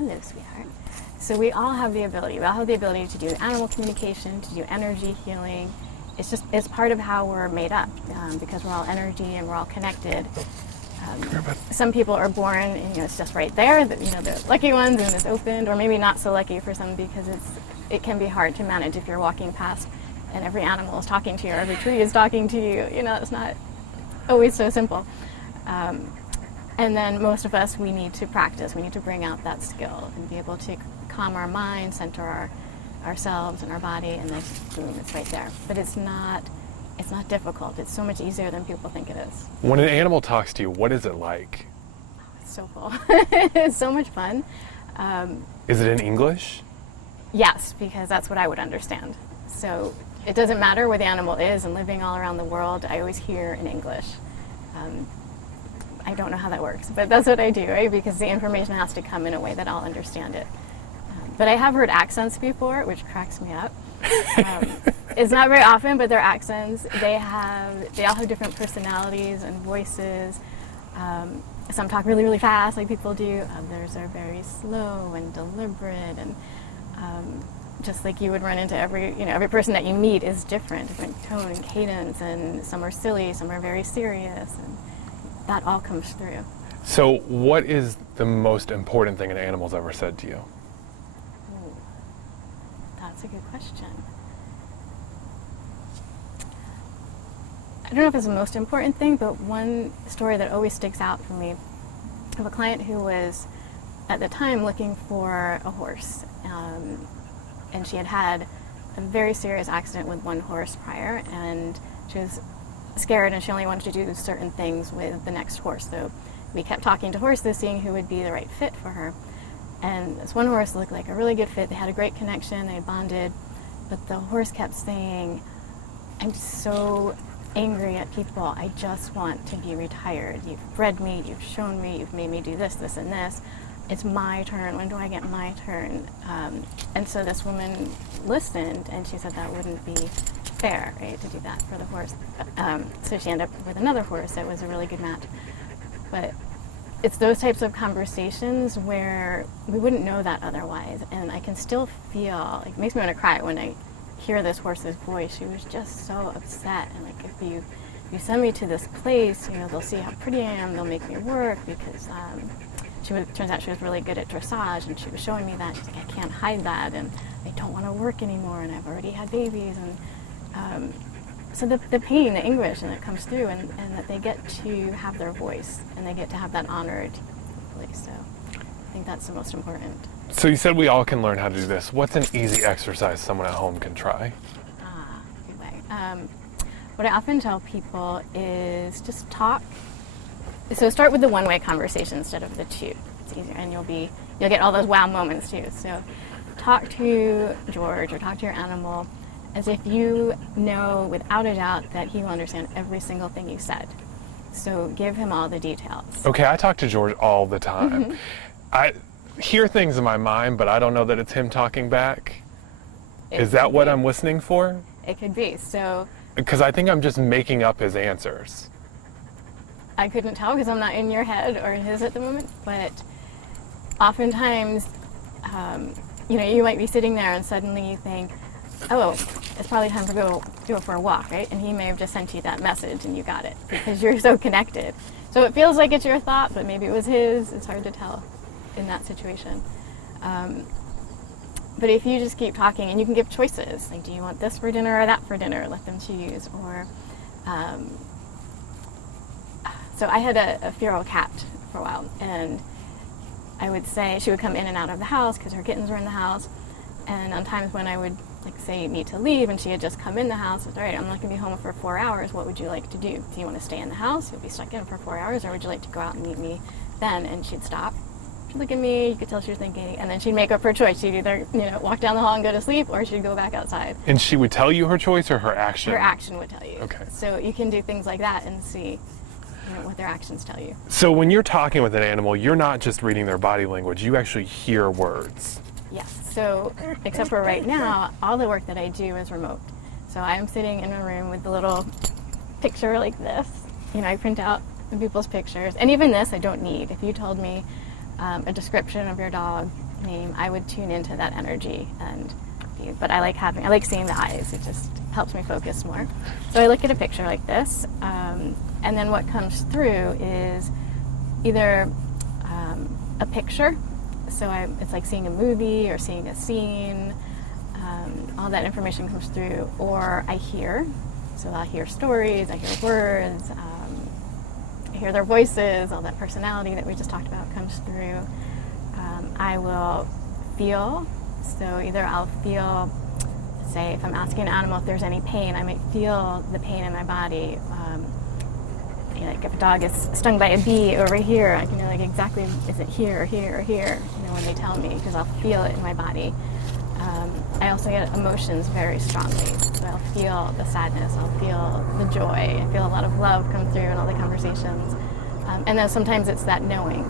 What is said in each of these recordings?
Hello, sweetheart. So we all have the ability. We all have the ability to do animal communication, to do energy healing. It's part of how we're made up, because we're all energy and we're all connected. Some people are born and it's just right there. That they're lucky ones and it's opened, or maybe not so lucky for some because it can be hard to manage if you're walking past and every animal is talking to you or every tree is talking to you. It's not always so simple. And then most of us, we need to practice. We need to bring out that skill and be able to calm our mind, center ourselves and our body, and then boom, it's right there. But it's not difficult. It's so much easier than people think it is. When an animal talks to you, what is it like? It's so cool. It's so much fun. Is it in English? Yes, because that's what I would understand. So it doesn't matter where the animal is, and living all around the world, I always hear in English. I don't know how that works, but that's what I do, right? Because the information has to come in a way that I'll understand it. But I have heard accents before, which cracks me up. It's not very often, but their accents, they all have different personalities and voices. Some talk really, really fast, like people do. Others are very slow and deliberate, and just like you would run into every person that you meet is different tone and cadence, and some are silly, some are very serious, and that all comes through. So what is the most important thing an animal's ever said to you? Ooh, that's a good question. I don't know if it's the most important thing, but one story that always sticks out for me, I have a client who was at the time looking for a horse, and she had a very serious accident with one horse prior, and she was scared and she only wanted to do certain things with the next horse. So we kept talking to horses, seeing who would be the right fit for her. And this one horse looked like a really good fit. They had a great connection, they bonded, but the horse kept saying, I'm so angry at people. I just want to be retired. You've bred me, you've shown me, you've made me do this, this, and this. It's my turn. When do I get my turn? And so this woman listened, and she said that wouldn't be fair, right, to do that for the horse. So she ended up with another horse that was a really good match. But it's those types of conversations where we wouldn't know that otherwise. And I can still feel, it makes me want to cry when I hear this horse's voice. She was just so upset. And like, if you send me to this place, they'll see how pretty I am, they'll make me work, because turns out she was really good at dressage, and she was showing me that. She's like, I can't hide that, and I don't want to work anymore, and I've already had babies. And so the pain, the anguish, and it comes through, and that they get to have their voice, and they get to have that honored place. So I think that's the most important. So you said we all can learn how to do this. What's an easy exercise someone at home can try? Good way. What I often tell people is just talk. So start with the one-way conversation instead of the two. It's easier, and you'll get all those wow moments too. So talk to George or talk to your animal as if you know without a doubt that he will understand every single thing you said. So give him all the details. Okay, I talk to George all the time. Mm-hmm. I hear things in my mind, but I don't know that it's him talking back. Is that what I'm listening for? It could be. So because I think I'm just making up his answers. I couldn't tell because I'm not in your head or in his at the moment, but oftentimes, you might be sitting there and suddenly you think, oh, it's probably time to go for a walk, right? And he may have just sent you that message and you got it because you're so connected. So it feels like it's your thought, but maybe it was his. It's hard to tell in that situation. But if you just keep talking, and you can give choices, like, do you want this for dinner or that for dinner? Let them choose. Or so I had a feral cat for a while, and I would say she would come in and out of the house because her kittens were in the house. And on times when I would, say, need to leave, and she had just come in the house, I said, all right, I'm not going to be home for 4 hours. What would you like to do? Do you want to stay in the house? You'll be stuck in for 4 hours, or would you like to go out and meet me then? And she'd stop. She'd look at me. You could tell she was thinking, and then she'd make up her choice. She'd either, walk down the hall and go to sleep, or she'd go back outside. And she would tell you her choice, or her action? Her action would tell you. Okay. So you can do things like that and see what their actions tell you. So when you're talking with an animal, you're not just reading their body language, you actually hear words. Yes. So except for right now, all the work that I do is remote. So I'm sitting in a room with a little picture like this. I print out the people's pictures. And even this I don't need. If you told me a description of your dog name, I would tune into that energy and but I like seeing the eyes. It just helps me focus more. So I look at a picture like this, and then what comes through is either a picture. So it's like seeing a movie or seeing a scene. All that information comes through, or I hear. So I'll hear stories, I hear words, I hear their voices, all that personality that we just talked about comes through. I will feel. So either I'll feel, say, if I'm asking an animal if there's any pain, I might feel the pain in my body. Like if a dog is stung by a bee over here, I can know like exactly, is it here or here or here, when they tell me, because I'll feel it in my body. I also get emotions very strongly. So I'll feel the sadness, I'll feel the joy, I feel a lot of love come through in all the conversations. And then sometimes it's that knowing.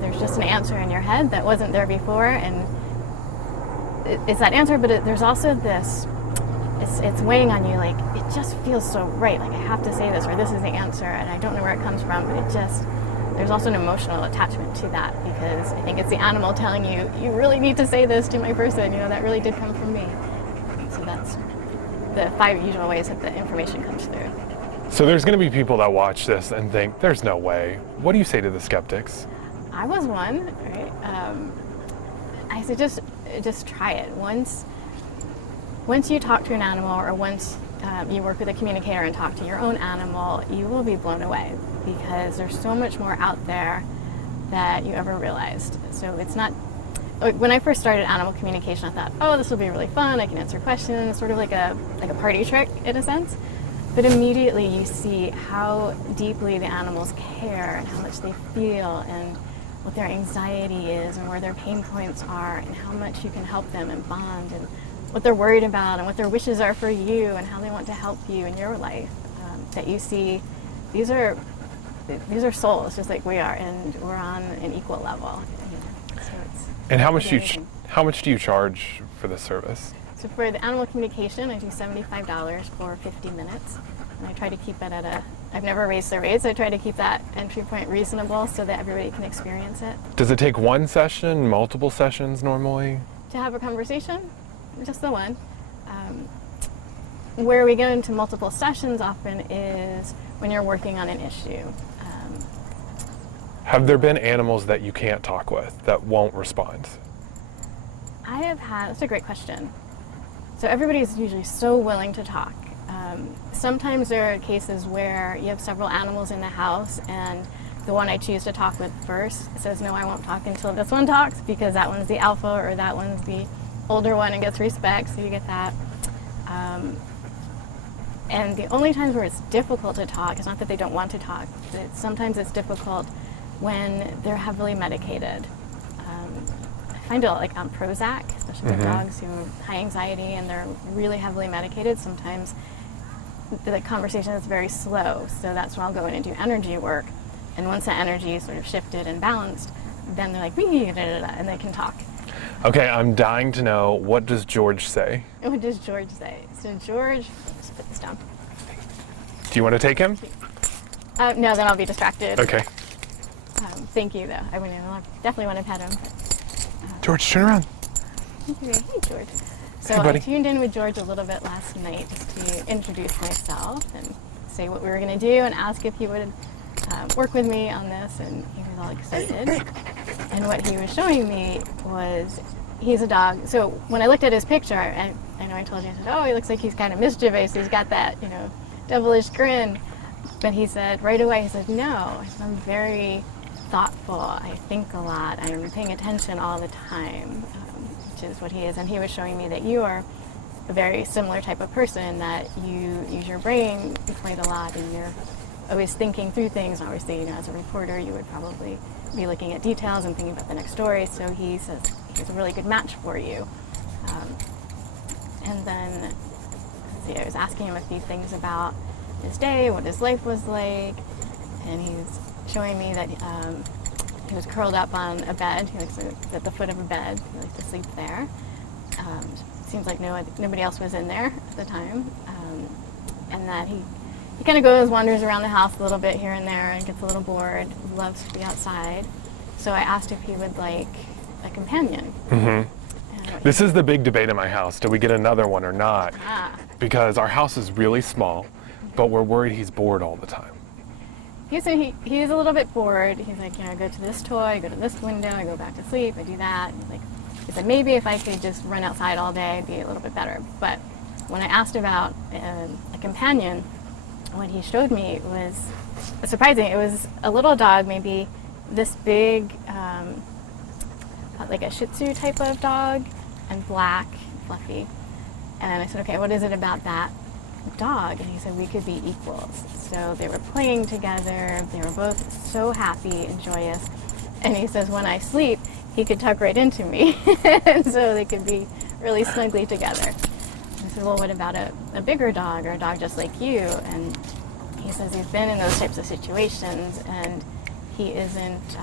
There's just an answer in your head that wasn't there before, and it's that answer, but there's also this, it's weighing on you, like, it just feels so right, like I have to say this, or this is the answer, and I don't know where it comes from, but there's also an emotional attachment to that, because I think it's the animal telling you, you really need to say this to my person, that really did come from me. So that's the 5 usual ways that the information comes through. So there's going to be people that watch this and think, there's no way. What do you say to the skeptics? I was one, right? I said just try it. Once you talk to an animal, or once you work with a communicator and talk to your own animal, you will be blown away, because there's so much more out there that you ever realized. So it's not, when I first started animal communication, I thought, oh, this will be really fun, I can answer questions, sort of like a party trick in a sense. But immediately you see how deeply the animals care and how much they feel and what their anxiety is and where their pain points are and how much you can help them and bond and what they're worried about and what their wishes are for you and how they want to help you in your life. That you see, these are souls just like we are, and we're on an equal level. So and how much do you charge for this service? So for the animal communication, I do $75 for 50 minutes. And I try to keep it I've never raised the rates. I try to keep that entry point reasonable so that everybody can experience it. Does it take one session, multiple sessions normally? To have a conversation? Just the one. Where we go into multiple sessions often is when you're working on an issue. Have there been animals that you can't talk with, that won't respond? I have had, that's a great question. So everybody's usually so willing to talk. Sometimes there are cases where you have several animals in the house and the one I choose to talk with first says, no, I won't talk until this one talks, because that one's the alpha or that one's the older one and gets respect, so you get that. And the only times where it's difficult to talk, it's not that they don't want to talk, but sometimes it's difficult when they're heavily medicated. I find it like on Prozac, especially with dogs who have high anxiety and they're really heavily medicated. Sometimes the conversation is very slow, so that's when I'll go in and do energy work. And once that energy is sort of shifted and balanced, then they're like, and they can talk. Okay, I'm dying to know, what does George say? What does George say? So George, just put this down. Do you want to take him? No, then I'll be distracted. Okay. Thank you, though. I definitely want to pet him. George, turn around. Hey, George. So hey, buddy. I tuned in with George a little bit last night just to introduce myself and say what we were going to do and ask if he would work with me on this, and he was all excited. And what he was showing me was, he's a dog. So when I looked at his picture, I know I told you, I said, oh, he looks like he's kind of mischievous. He's got that, devilish grin. But he said, right away, he said, no, I'm very thoughtful. I think a lot. I'm paying attention all the time, which is what he is. And he was showing me that you are a very similar type of person, that you use your brain quite a lot and you're always thinking through things. Obviously, as a reporter, you would probably be looking at details and thinking about the next story. So he says he's a really good match for you. And then I was asking him a few things about his day, what his life was like, and he's showing me that he was curled up on a bed. He likes at the foot of a bed. He likes to sleep there. Seems like nobody else was in there at the time, and that he kind of goes, wanders around the house a little bit here and there and gets a little bored, loves to be outside. So I asked if he would like a companion. This is the big debate in my house. Do we get another one or not? Ah. Because our house is really small, but we're worried he's bored all the time. He's a little bit bored. He's like, I go to this toy, I go to this window, I go back to sleep, I do that. He said, maybe if I could just run outside all day, it'd be a little bit better. But when I asked about a companion, what he showed me was surprising. It was a little dog, maybe this big, like a Shih Tzu type of dog, and black, fluffy. And I said, okay, what is it about that dog? And he said, we could be equals. So they were playing together. They were both so happy and joyous. And he says, when I sleep, he could tuck right into me. And so they could be really snugly together. I said, well, what about a bigger dog or a dog just like you? And he says he's been in those types of situations and he isn't,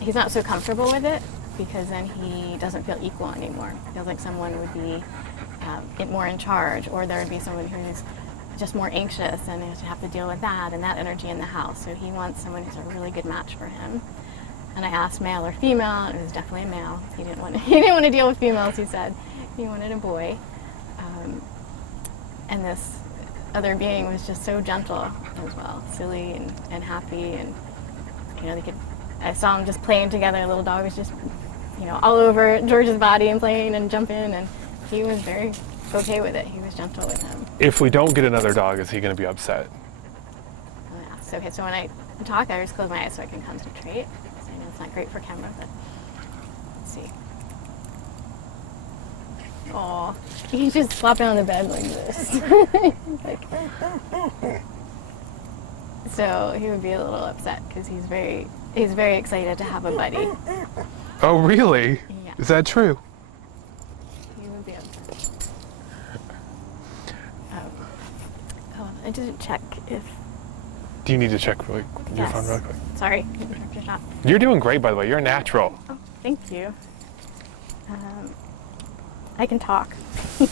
he's not so comfortable with it because then he doesn't feel equal anymore. He feels like someone would be more in charge, or there would be someone who's just more anxious and he has to have to deal with that and that energy in the house. So he wants someone who's a really good match for him. And I asked male or female, and it was definitely a male. He didn't want to deal with females, he said. He wanted a boy. And this other being was just so gentle as well, silly and happy, and I saw them just playing together. The little dog was just, all over George's body and playing and jumping, and he was very okay with it. He was gentle with him. If we don't get another dog, is he going to be upset? Okay, so when I talk, I just close my eyes so I can concentrate. So I know it's not great for camera, but let's see. Oh, he's just flopping on the bed like this. So he would be a little upset because he's very excited to have a buddy. Oh, really? Yeah. Is that true? He would be upset. I didn't check if. Do you need to check your Yes. phone really quick? Sorry, interrupted shot. You're doing great, by the way. You're a natural. Oh, thank you. I can talk. All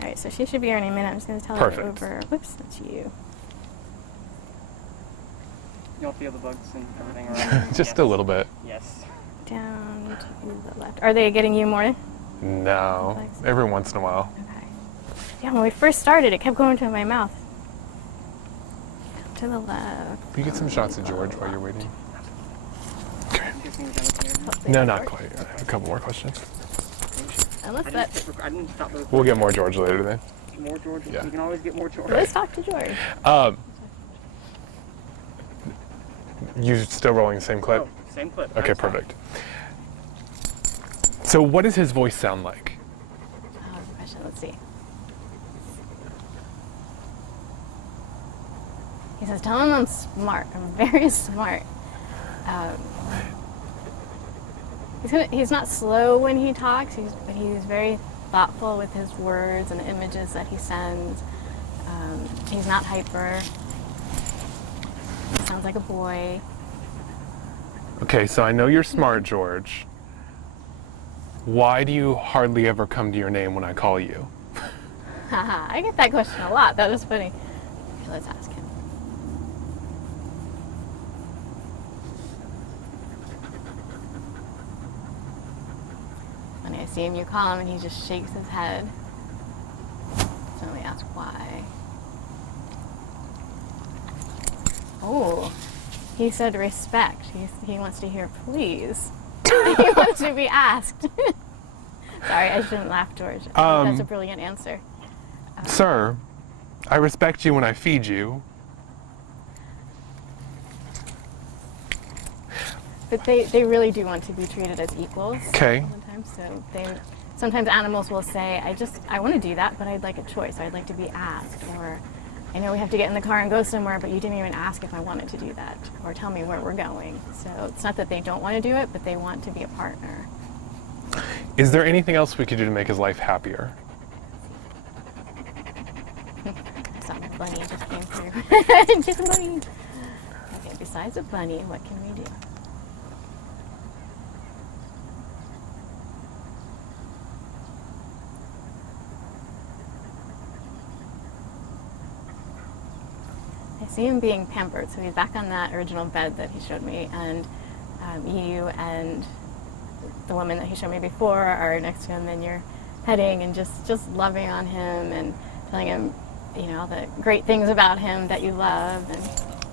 right, so she should be here any minute. I'm just going to tell Perfect. her over. Whoops, that's you. You all feel the bugs and everything around? Just Yes. a little bit. Yes. Down to the left. Are they getting you more? No. Every once in a while. Okay. Yeah, when we first started, it kept going to my mouth. Down to the left. Can you get some shots of George while you're waiting? Okay. I'm guessing we're done with here. Hopefully No, that not works. quite. I have a couple more questions. Unless I that. didn't stop the We'll get more George later then. More George. Yeah. You can always get more George. Let's talk to George. You still rolling the same clip? Oh, same clip. Okay, Next time. perfect. So what does his voice sound like? Good question. Let's see. He says, "Tell him I'm smart. I'm very smart." He's not slow when he talks, but he's very thoughtful with his words and the images that he sends. He's not hyper. He sounds like a boy. Okay, so I know you're smart, George. Why do you hardly ever come to your name when I call you? Haha, I get that question a lot. That was funny. Okay, let's ask him. When I see him, you call him, and he just shakes his head. So we ask why. Oh, he said respect. He wants to hear please. He wants to be asked. Sorry, I shouldn't laugh, George. That's a brilliant answer. Sir, I respect you when I feed you. But they really do want to be treated as equals. Okay. Sometimes, so sometimes animals will say, I want to do that, but I'd like a choice. Or I'd like to be asked. Or I know we have to get in the car and go somewhere, but you didn't even ask if I wanted to do that. Or tell me where we're going. So it's not that they don't want to do it, but they want to be a partner. Is there anything else we could do to make his life happier? Some bunny just came through. Just a bunny. Okay, besides a bunny, what can we do? I see him being pampered, so he's back on that original bed that he showed me, and you and the woman that he showed me before are next to him, and you're petting and just loving on him and telling him, all the great things about him that you love, and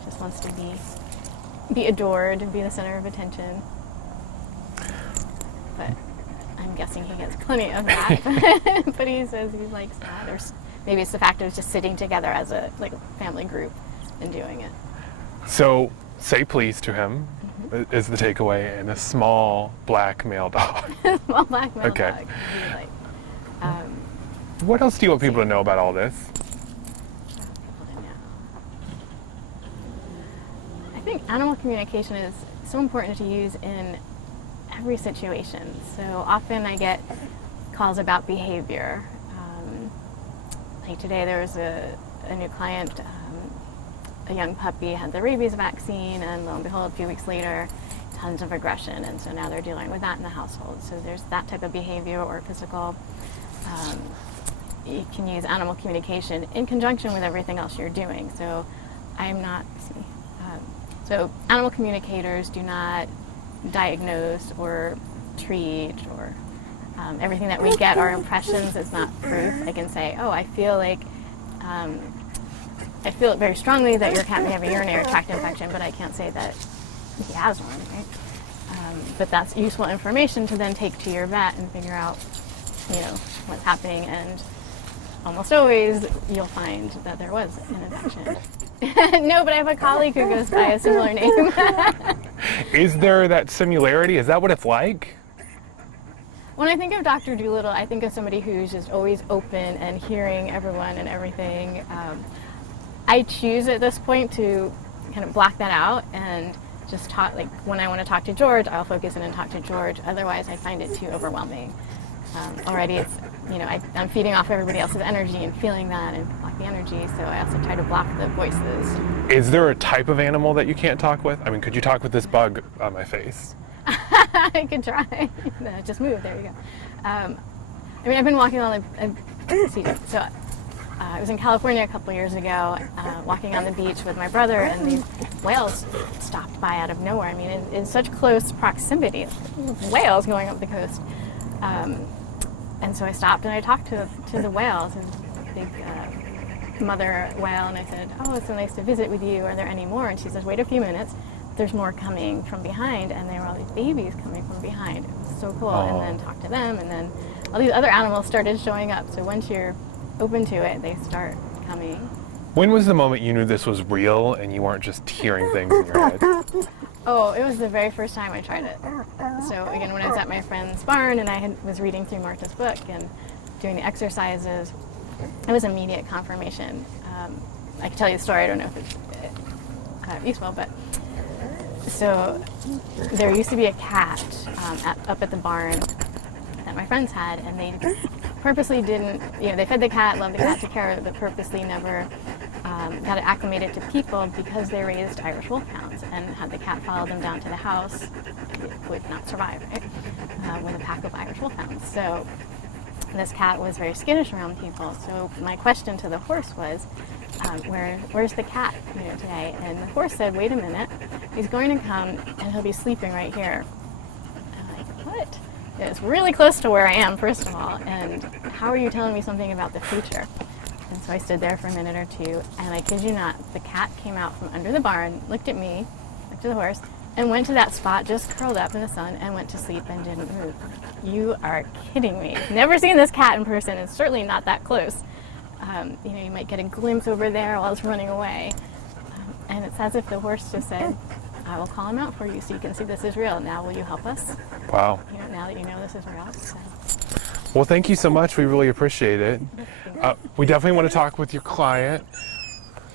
just wants to be adored and be the center of attention. But I'm guessing he gets plenty of that. But he says he likes that, or maybe it's the fact of just sitting together as a family group and doing it. So, say please to him is the takeaway, and a small black male dog. Small black male Okay. dog. He would like. What else do you want people to know about all this? I think animal communication is so important to use in every situation. So often I get calls about behavior. Like today there was a new client, a young puppy had the rabies vaccine, and lo and behold, a few weeks later, tons of aggression, and so now they're dealing with that in the household. So there's that type of behavior or physical. You can use animal communication in conjunction with everything else you're doing. So I'm not, so animal communicators do not diagnose or treat, or everything that we get, our impressions, is not proof. I can say, oh, I feel it very strongly that your cat may have a urinary tract infection, but I can't say that he has one, right? But that's useful information to then take to your vet and figure out, what's happening, and almost always you'll find that there was an infection. No, but I have a colleague who goes by a similar name. Is there that similarity? Is that what it's like? When I think of Dr. Dolittle, I think of somebody who's just always open and hearing everyone and everything. I choose at this point to kind of block that out and just talk, like when I want to talk to George, I'll focus in and talk to George. Otherwise, I find it too overwhelming. Already it's, I'm feeding off everybody else's energy and feeling that and block the energy, so I also try to block the voices. Is there a type of animal that you can't talk with? I mean, could you talk with this bug on my face? I could try. No, just move, there you go. I've been walking on I was in California a couple years ago, walking on the beach with my brother, and these whales stopped by out of nowhere. I mean, in such close proximity, whales going up the coast. And so I stopped and I talked to the whales, a big mother whale, and I said, oh, it's so nice to visit with you. Are there any more? And she says, wait a few minutes. There's more coming from behind, and there were all these babies coming from behind. It was so cool. Aww. And then talked to them, and then all these other animals started showing up. So once you're open to it, they start coming. When was the moment you knew this was real and you weren't just hearing things in your head? Oh, it was the very first time I tried it. So again, when I was at my friend's barn and I was reading through Martha's book and doing the exercises, it was immediate confirmation. I can tell you the story. I don't know if it's useful, but so there used to be a cat up at the barn that my friends had, and they purposely didn't, they fed the cat, loved the cat, took care of it, but purposely never got it acclimated to people because they raised Irish Wolfhounds, and had the cat follow them down to the house, it would not survive, right? With a pack of Irish Wolfhounds. So this cat was very skittish around people. So my question to the horse was, where's the cat today? And the horse said, wait a minute, he's going to come and he'll be sleeping right here. And I'm like, what? It's really close to where I am, first of all, and how are you telling me something about the future? And so I stood there for a minute or two, and I kid you not, the cat came out from under the barn, looked at me, looked at the horse, and went to that spot, just curled up in the sun, and went to sleep and didn't move. You are kidding me. Never seen this cat in person, and certainly not that close. You might get a glimpse over there while it's running away. And it's as if the horse just said, I will call him out for you so you can see this is real. Now will you help us? Wow. Now that you know this is real. So. Well, thank you so much. We really appreciate it. We definitely want to talk with your client